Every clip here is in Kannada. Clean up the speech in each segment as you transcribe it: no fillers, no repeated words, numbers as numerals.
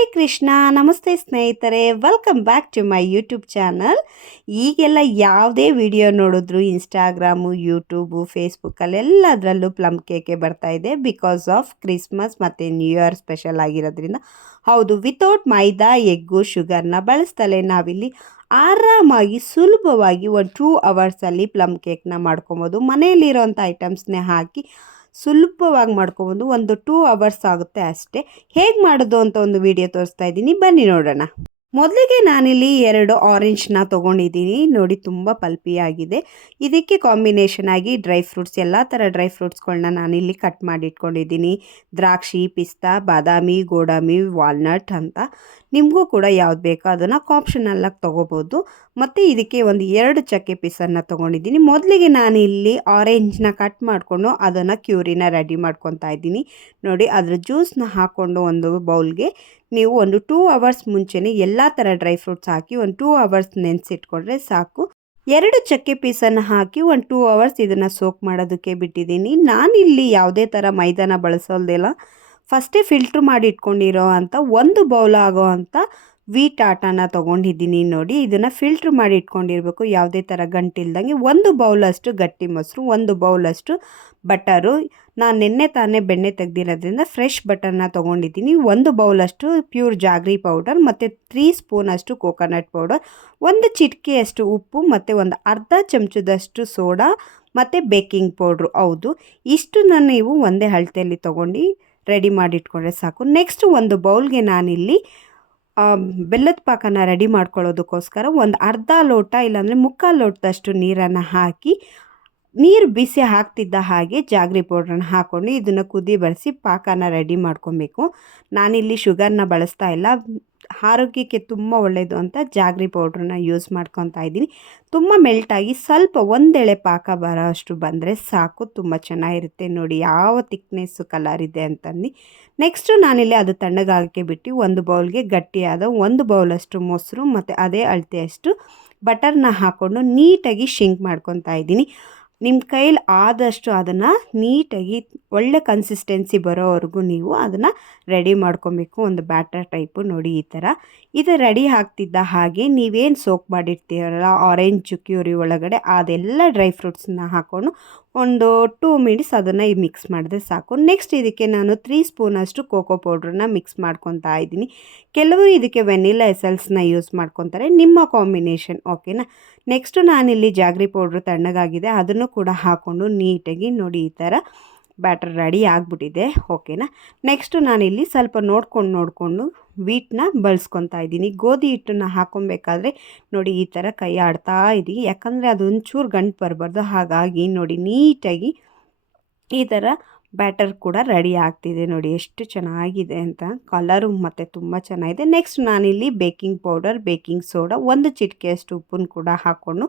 ಹರೇ ಕೃಷ್ಣ. ನಮಸ್ತೆ ಸ್ನೇಹಿತರೆ, welcome back to my YouTube channel. ಈಗೆಲ್ಲ ಯಾವುದೇ ವಿಡಿಯೋ ನೋಡಿದ್ರು ಇನ್ಸ್ಟಾಗ್ರಾಮು, ಯೂಟ್ಯೂಬು, ಫೇಸ್ಬುಕ್ಕಲ್ಲೆಲ್ಲದರಲ್ಲೂ ಪ್ಲಮ್ ಕೇಕೆ ಬರ್ತಾ ಇದೆ. ಬಿಕಾಸ್ ಆಫ್ ಕ್ರಿಸ್ಮಸ್ ಮತ್ತು ನ್ಯೂ ಇಯರ್ ಸ್ಪೆಷಲ್ ಆಗಿರೋದ್ರಿಂದ. ಹೌದು, ವಿತೌಟ್ ಮೈದಾ, ಎಗ್ಗು, ಶುಗರ್ನ ಬಳಸ್ತಲೇ ನಾವಿಲ್ಲಿ ಆರಾಮಾಗಿ ಸುಲಭವಾಗಿ ಒಂದು 2 ಅವರ್ಸಲ್ಲಿ ಪ್ಲಮ್ ಕೇಕ್ನ ಮಾಡ್ಕೊಬೋದು. ಮನೆಯಲ್ಲಿರೋಂಥ ಐಟಮ್ಸ್ನೇ ಹಾಕಿ ಸುಲಭವಾಗಿ ಮಾಡ್ಕೊಬೋದು. ಒಂದು 2 ಅವರ್ಸ್ ಆಗುತ್ತೆ ಅಷ್ಟೇ. ಹೇಗೆ ಮಾಡೋದು ಅಂತ ಒಂದು ವಿಡಿಯೋ ತೋರಿಸ್ತಾ ಇದ್ದೀನಿ, ಬನ್ನಿ ನೋಡೋಣ. ಮೊದಲಿಗೆ ನಾನಿಲ್ಲಿ 2 ಆರೆಂಜ್ನ ತೊಗೊಂಡಿದ್ದೀನಿ. ನೋಡಿ, ತುಂಬ ಪಲ್ಪಿಯಾಗಿದೆ. ಇದಕ್ಕೆ ಕಾಂಬಿನೇಷನ್ ಆಗಿ ಡ್ರೈ ಫ್ರೂಟ್ಸ್, ಎಲ್ಲ ಥರ ಡ್ರೈ ಫ್ರೂಟ್ಸ್ಗಳನ್ನ ನಾನಿಲ್ಲಿ ಕಟ್ ಮಾಡಿ ಇಟ್ಕೊಂಡಿದ್ದೀನಿ. ದ್ರಾಕ್ಷಿ, ಪಿಸ್ತಾ, ಬಾದಾಮಿ, ಗೋಡಂಬಿ, ವಾಲ್ನಟ್ ಅಂತ. ನಿಮಗೂ ಕೂಡ ಯಾವ್ದು ಬೇಕೋ ಅದನ್ನು ಆಪ್ಷನಲ್ಲಾಗಿ ತೊಗೋಬೋದು. ಮತ್ತು ಇದಕ್ಕೆ ಒಂದು 2 ಚಕ್ಕೆ ಪೀಸನ್ನು ತೊಗೊಂಡಿದ್ದೀನಿ. ಮೊದಲಿಗೆ ನಾನಿಲ್ಲಿ ಆರೆಂಜ್ನ ಕಟ್ ಮಾಡಿಕೊಂಡು ಅದನ್ನು ಕ್ಯೂರಿನ ರೆಡಿ ಮಾಡ್ಕೊತಾ ಇದ್ದೀನಿ. ನೋಡಿ, ಅದರ ಜ್ಯೂಸನ್ನ ಹಾಕ್ಕೊಂಡು ಒಂದು ಬೌಲ್ಗೆ ನೀವು ಒಂದು 2 ಅವರ್ಸ್ ಮುಂಚೆನೇ ಎಲ್ಲ ಥರ ಡ್ರೈ ಫ್ರೂಟ್ಸ್ ಹಾಕಿ ಒಂದು 2 ಅವರ್ಸ್ ನೆನೆಸಿಟ್ಕೊಂಡ್ರೆ ಸಾಕು. 2 ಚಕ್ಕೆ ಪೀಸನ್ನು ಹಾಕಿ ಒಂದು 2 ಅವರ್ಸ್ ಇದನ್ನು ಸೋಕ್ ಮಾಡೋದಕ್ಕೆ ಬಿಟ್ಟಿದ್ದೀನಿ. ನಾನಿಲ್ಲಿ ಯಾವುದೇ ಥರ ಮೈದಾನ ಬಳಸೋದಿಲ್ಲ. ಫಸ್ಟೇ ಫಿಲ್ಟ್ರ್ ಮಾಡಿ ಇಟ್ಕೊಂಡಿರೋ ಅಂಥ 1 ಬೌಲ್ ಆಗೋ ಅಂಥ ವೀಟ್ ಆಟಾನ ತೊಗೊಂಡಿದ್ದೀನಿ. ನೋಡಿ, ಇದನ್ನು ಫಿಲ್ಟ್ರ್ ಮಾಡಿ ಇಟ್ಕೊಂಡಿರಬೇಕು, ಯಾವುದೇ ಥರ ಗಂಟಿಲ್ದಂಗೆ. 1 ಬೌಲಷ್ಟು ಗಟ್ಟಿ ಮೊಸರು, 1 ಬೌಲಷ್ಟು ಬಟರು. ನಾನು ನಿನ್ನೆ ತಾನೇ ಬೆಣ್ಣೆ ತೆಗೆದಿರೋದ್ರಿಂದ ಫ್ರೆಶ್ ಬಟರ್ನ ತೊಗೊಂಡಿದ್ದೀನಿ. 1 ಬೌಲಷ್ಟು ಪ್ಯೂರ್ ಜಾಗ್ರಿ ಪೌಡರ್ ಮತ್ತು 3 ಸ್ಪೂನಷ್ಟು ಕೋಕೋನಟ್ ಪೌಡರ್, 1 ಚಿಟಿಕೆಯಷ್ಟು ಉಪ್ಪು ಮತ್ತು ಒಂದು ಅರ್ಧ ಚಮಚದಷ್ಟು ಸೋಡಾ ಮತ್ತು ಬೇಕಿಂಗ್ ಪೌಡ್ರು. ಹೌದು, ಇಷ್ಟನ್ನು ನೀವು ಒಂದೇ ಅಳತೆಯಲ್ಲಿ ತೊಗೊಂಡು ರೆಡಿ ಮಾಡಿಟ್ಕೊಂಡ್ರೆ ಸಾಕು. ನೆಕ್ಸ್ಟ್ ಒಂದು ಬೌಲ್ಗೆ ನಾನಿಲ್ಲಿ ಬೆಲ್ಲದ ಪಾಕನ ರೆಡಿ ಮಾಡ್ಕೊಳ್ಳೋದಕ್ಕೋಸ್ಕರ ಒಂದು ಅರ್ಧ ಲೋಟ ಇಲ್ಲಾಂದರೆ ಮುಕ್ಕಾಲು ಲೋಟದಷ್ಟು ನೀರನ್ನು ಹಾಕಿ, ನೀರು ಬಿಸಿ ಹಾಕ್ತಿದ್ದ ಹಾಗೆ ಜಾಗ್ರಿ ಪೌಡ್ರನ್ನ ಹಾಕ್ಕೊಂಡು ಇದನ್ನು ಕುದಿ ಬರೆಸಿ ಪಾಕನ ರೆಡಿ ಮಾಡ್ಕೊಬೇಕು. ನಾನಿಲ್ಲಿ ಶುಗರ್ನ ಬಳಸ್ತಾ ಇಲ್ಲ, ಆರೋಗ್ಯಕ್ಕೆ ತುಂಬ ಒಳ್ಳೆಯದು ಅಂತ ಜಾಗ್ರಿ ಪೌಡ್ರನ್ನ ಯೂಸ್ ಮಾಡ್ಕೊತಾ ಇದ್ದೀನಿ. ತುಂಬ ಮೆಲ್ಟಾಗಿ ಸ್ವಲ್ಪ ಒಂದೆಳೆ ಪಾಕ ಬರೋ ಅಷ್ಟು ಬಂದರೆ ಸಾಕು, ತುಂಬ ಚೆನ್ನಾಗಿರುತ್ತೆ. ನೋಡಿ ಯಾವ ತಿಕ್ನೆಸ್ಸು ಕಲರ್ ಇದೆ ಅಂತಂದು. ನೆಕ್ಸ್ಟು ನಾನಿಲ್ಲಿ ಅದು ತಣ್ಣಗಾಗೋಕ್ಕೆ ಬಿಟ್ಟು ಒಂದು ಬೌಲ್ಗೆ ಗಟ್ಟಿಯಾದ 1 ಬೌಲಷ್ಟು ಮೊಸರು ಮತ್ತು ಅದೇ ಅಳತೆಯಷ್ಟು ಬಟರ್ನ ಹಾಕ್ಕೊಂಡು ನೀಟಾಗಿ ಶಿಂಕ್ ಮಾಡ್ಕೊತಾ ಇದ್ದೀನಿ. ನಿಮ್ಮ ಕೈಲಿ ಆದಷ್ಟು ಅದನ್ನು ನೀಟಾಗಿ ಒಳ್ಳೆ ಕನ್ಸಿಸ್ಟೆನ್ಸಿ ಬರೋವರೆಗೂ ನೀವು ಅದನ್ನು ರೆಡಿ ಮಾಡ್ಕೊಬೇಕು, ಒಂದು ಬ್ಯಾಟರ್ ಟೈಪು. ನೋಡಿ, ಈ ಥರ ಇದು ರೆಡಿ ಆಗ್ತಿದ್ದ ಹಾಗೆ ನೀವೇನು ಸೋಕ್ ಮಾಡಿರ್ತೀರಲ್ಲ ಆರೆಂಜ್ ಕ್ಯೂರಿ ಒಳಗಡೆ, ಅದೆಲ್ಲ ಡ್ರೈ ಫ್ರೂಟ್ಸನ್ನ ಹಾಕ್ಕೊಂಡು ಒಂದು 2 ಮಿನಿಟ್ಸ್ ಅದನ್ನು ಮಿಕ್ಸ್ ಮಾಡಿದ್ರೆ ಸಾಕು. ನೆಕ್ಸ್ಟ್ ಇದಕ್ಕೆ ನಾನು 3 ಸ್ಪೂನಷ್ಟು ಕೋಕೋ ಪೌಡ್ರನ್ನ ಮಿಕ್ಸ್ ಮಾಡ್ಕೊತಾ ಇದ್ದೀನಿ. ಕೆಲವರು ಇದಕ್ಕೆ ವೆನಿಲಾ ಎಸೆನ್ಸ್ನ ಯೂಸ್ ಮಾಡ್ಕೊತಾರೆ, ನಿಮ್ಮ ಕಾಂಬಿನೇಷನ್, ಓಕೆನಾ. ನೆಕ್ಸ್ಟು ನಾನಿಲ್ಲಿ ಜಾಗ್ರಿ ಪೌಡ್ರು ತಣ್ಣಗಾಗಿದೆ, ಅದನ್ನು ಕೂಡ ಹಾಕ್ಕೊಂಡು ನೀಟಾಗಿ ನೋಡಿ ಈ ಥರ ಬ್ಯಾಟರ್ ರೆಡಿ ಆಗಿಬಿಟ್ಟಿದೆ, ಓಕೆನಾ. ನೆಕ್ಸ್ಟು ನಾನಿಲ್ಲಿ ಸ್ವಲ್ಪ ನೋಡಿಕೊಂಡು ವೀಟನ್ನ ಬಳಸ್ಕೊತಾ ಇದ್ದೀನಿ. ಗೋಧಿ ಹಿಟ್ಟನ್ನು ಹಾಕ್ಕೊಬೇಕಾದ್ರೆ ನೋಡಿ ಈ ಥರ ಕೈ ಆಡ್ತಾ ಇದ್ದೀನಿ, ಯಾಕಂದರೆ ಅದೊಂಚೂರು ಗಂಟು ಬರಬಾರ್ದು. ಹಾಗಾಗಿ ನೋಡಿ ನೀಟಾಗಿ ಈ ಥರ ಬ್ಯಾಟರ್ ಕೂಡ ರೆಡಿ ಆಗ್ತಿದೆ. ನೋಡಿ ಎಷ್ಟು ಚೆನ್ನಾಗಿದೆ ಅಂತ, ಕಲರು ಮತ್ತು ತುಂಬ ಚೆನ್ನಾಗಿದೆ. ನೆಕ್ಸ್ಟ್ ನಾನಿಲ್ಲಿ ಬೇಕಿಂಗ್ ಪೌಡರ್, ಬೇಕಿಂಗ್ ಸೋಡಾ, 1 ಚಿಟಿಕೆಯಷ್ಟು ಉಪ್ಪನ್ನು ಕೂಡ ಹಾಕ್ಕೊಂಡು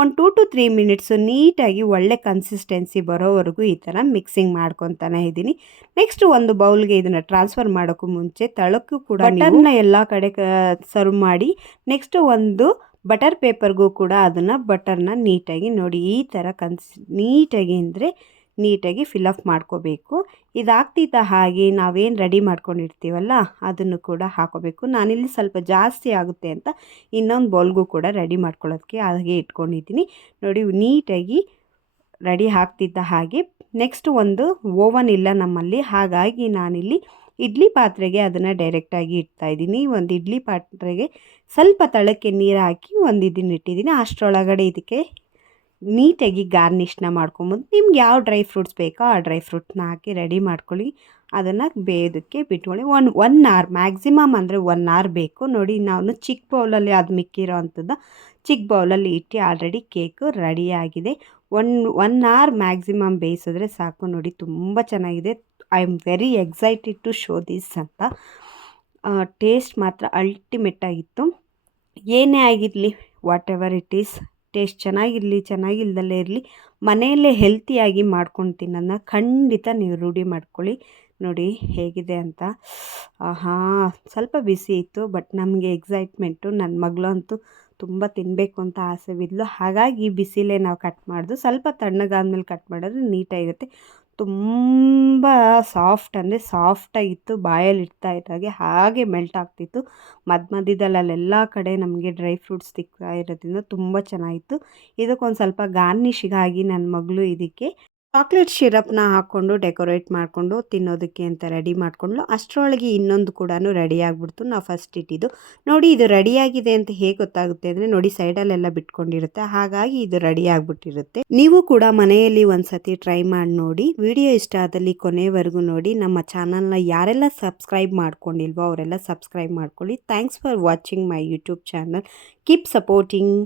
ಒಂದು 2 to 3 ಮಿನಿಟ್ಸು ನೀಟಾಗಿ ಒಳ್ಳೆ ಕನ್ಸಿಸ್ಟೆನ್ಸಿ ಬರೋವರೆಗೂ ಈ ಥರ ಮಿಕ್ಸಿಂಗ್ ಮಾಡ್ಕೊತಾನೆ ಇದ್ದೀನಿ. ನೆಕ್ಸ್ಟ್ ಒಂದು ಬೌಲ್ಗೆ ಇದನ್ನು ಟ್ರಾನ್ಸ್ಫರ್ ಮಾಡೋಕ್ಕೂ ಮುಂಚೆ ತಳಕ್ಕೂ ಕೂಡ ಬಟರ್ನ ಎಲ್ಲ ಕಡೆ ಸರ್ವ್ ಮಾಡಿ, ನೆಕ್ಸ್ಟ್ ಒಂದು ಬಟರ್ ಪೇಪರ್ಗೂ ಕೂಡ ಅದನ್ನು ಬಟರ್ನ ನೀಟಾಗಿ ನೋಡಿ ಈ ಥರ ನೀಟಾಗಿ ಅಂದರೆ ನೀಟಾಗಿ ಫಿಲಪ್ ಮಾಡ್ಕೋಬೇಕು. ಇದಾಗ್ತಿದ್ದ ಹಾಗೆ ನಾವೇನು ರೆಡಿ ಮಾಡ್ಕೊಂಡಿರ್ತೀವಲ್ಲ ಅದನ್ನು ಕೂಡ ಹಾಕೋಬೇಕು. ನಾನಿಲ್ಲಿ ಸ್ವಲ್ಪ ಜಾಸ್ತಿ ಆಗುತ್ತೆ ಅಂತ ಇನ್ನೊಂದು ಬೌಲ್ಗೂ ಕೂಡ ರೆಡಿ ಮಾಡ್ಕೊಳ್ಳೋದಕ್ಕೆ ಹಾಗೆ ಇಟ್ಕೊಂಡಿದ್ದೀನಿ. ನೋಡಿ ನೀಟಾಗಿ ರೆಡಿ ಆಗ್ತಿದ್ದ ಹಾಗೆ ನೆಕ್ಸ್ಟ್ ಒಂದು ಓವನ್ ಇಲ್ಲ ನಮ್ಮಲ್ಲಿ, ಹಾಗಾಗಿ ನಾನಿಲ್ಲಿ ಇಡ್ಲಿ ಪಾತ್ರೆಗೆ ಅದನ್ನು ಡೈರೆಕ್ಟಾಗಿ ಇಡ್ತಾಯಿದ್ದೀನಿ. ಒಂದು ಇಡ್ಲಿ ಪಾತ್ರೆಗೆ ಸ್ವಲ್ಪ ತಳಕ್ಕೆ ನೀರು ಹಾಕಿ ಒಂದು ಇದನ್ನು ಇಟ್ಟಿದ್ದೀನಿ. ಅಷ್ಟರೊಳಗಡೆ ಇದಕ್ಕೆ ನೀಟಾಗಿ ಗಾರ್ನಿಷ್ನ ಮಾಡ್ಕೊಬೋದು. ನಿಮ್ಗೆ ಯಾವ ಡ್ರೈ ಫ್ರೂಟ್ಸ್ ಬೇಕೋ ಆ ಡ್ರೈ ಫ್ರೂಟ್ಸ್ನ ಹಾಕಿ ರೆಡಿ ಮಾಡ್ಕೊಳ್ಳಿ. ಅದನ್ನು ಬೇಯೋದಕ್ಕೆ ಬಿಟ್ಕೊಳ್ಳಿ. 1 ಅವರ್ ಮ್ಯಾಕ್ಸಿಮಮ್ ಅಂದರೆ 1 ಅವರ್ ಬೇಕು. ನೋಡಿ, ನಾನು ಚಿಕ್ಕ ಬೌಲಲ್ಲಿ ಅದು ಮಿಕ್ಕಿರೋ ಅಂಥದ್ದು ಚಿಕ್ಕ ಬೌಲಲ್ಲಿ ಇಟ್ಟು ಆಲ್ರೆಡಿ ಕೇಕು ರೆಡಿಯಾಗಿದೆ. 1 ಅವರ್ ಮ್ಯಾಕ್ಸಿಮಮ್ ಬೇಯಿಸಿದ್ರೆ ಸಾಕು. ನೋಡಿ ತುಂಬ ಚೆನ್ನಾಗಿದೆ. I am very excited to show this ಅಂತ. ಟೇಸ್ಟ್ ಮಾತ್ರ ಅಲ್ಟಿಮೇಟಾಗಿತ್ತು. ಏನೇ ಆಗಿರಲಿ, whatever it is, taste ಚೆನ್ನಾಗಿರಲಿ ಚೆನ್ನಾಗಿಲ್ದಲ್ಲೇ ಇರಲಿ, ಮನೆಯಲ್ಲೇ ಹೆಲ್ತಿಯಾಗಿ ಮಾಡ್ಕೊಂಡು ತಿನ್ನೋದನ್ನ ಖಂಡಿತ ನೀವು ರೂಢಿ ಮಾಡ್ಕೊಳ್ಳಿ. ನೋಡಿ ಹೇಗಿದೆ ಅಂತ. ಸ್ವಲ್ಪ ಬಿಸಿ ಇತ್ತು, ಬಟ್ ನಮಗೆ ಎಕ್ಸೈಟ್ಮೆಂಟು. ನನ್ನ ಮಗಳಂತೂ ತುಂಬ ತಿನ್ನಬೇಕು ಅಂತ ಆಸೆ ಬಿದ್ಲು, ಹಾಗಾಗಿ ಬಿಸಿಲೇ ನಾವು ಕಟ್ ಮಾಡಿದ್ದು. ಸ್ವಲ್ಪ ತಣ್ಣಗಾದ್ಮೇಲೆ ಕಟ್ ಮಾಡಿದ್ರೆ ನೀಟಾಗಿರುತ್ತೆ. ತುಂಬ ಸಾಫ್ಟ್ ಅಂದರೆ ಸಾಫ್ಟಾಗಿತ್ತು. ಬಾಯಲ್ಲಿ ಇಡ್ತಾ ಇದ್ದಾಗೆ ಹಾಗೆ ಮೆಲ್ಟ್ ಆಗ್ತಿತ್ತು. ಮಧ್ಯದಲ್ಲೇ ಅಲ್ಲೆಲ್ಲ ಕಡೆ ನಮಗೆ ಡ್ರೈ ಫ್ರೂಟ್ಸ್ ಸಿಗ್ತಾ ಇರೋದ್ರಿಂದ ತುಂಬ ಚೆನ್ನಾಗಿತ್ತು. ಇದಕ್ಕೊಂದು ಸ್ವಲ್ಪ ಗಾರ್ನಿಷ್ಗಾಗಿ ನನ್ನ ಮಗಳು ಇದಕ್ಕೆ ಚಾಕ್ಲೇಟ್ ಶಿರಪ್ನ ಹಾಕ್ಕೊಂಡು ಡೆಕೋರೇಟ್ ಮಾಡಿಕೊಂಡು ತಿನ್ನೋದಕ್ಕೆ ಅಂತ ರೆಡಿ ಮಾಡಿಕೊಂಡ್ಳು. ಅಷ್ಟರೊಳಗೆ ಇನ್ನೊಂದು ಕೂಡ ರೆಡಿ ಆಗಿಬಿಡ್ತು. ನಾವು ಫಸ್ಟ್ ಇಟ್ಟಿದ್ದು ನೋಡಿ, ಇದು ರೆಡಿಯಾಗಿದೆ ಅಂತ ಹೇಗೆ ಗೊತ್ತಾಗುತ್ತೆ ಅಂದರೆ ನೋಡಿ, ಸೈಡಲ್ಲೆಲ್ಲ ಬಿಟ್ಕೊಂಡಿರುತ್ತೆ, ಹಾಗಾಗಿ ಇದು ರೆಡಿ ಆಗಿಬಿಟ್ಟಿರುತ್ತೆ. ನೀವು ಕೂಡ ಮನೆಯಲ್ಲಿ ಒಂದ್ಸತಿ ಟ್ರೈ ಮಾಡಿ ನೋಡಿ. ವಿಡಿಯೋ ಇಷ್ಟ ಆದಲ್ಲಿ ಕೊನೆವರೆಗೂ ನೋಡಿ. ನಮ್ಮ ಚಾನಲ್ನ ಯಾರೆಲ್ಲ ಸಬ್ಸ್ಕ್ರೈಬ್ ಮಾಡ್ಕೊಂಡಿಲ್ವೋ ಅವರೆಲ್ಲ ಸಬ್ಸ್ಕ್ರೈಬ್ ಮಾಡ್ಕೊಳ್ಳಿ. Thanks for watching my YouTube channel. Keep supporting.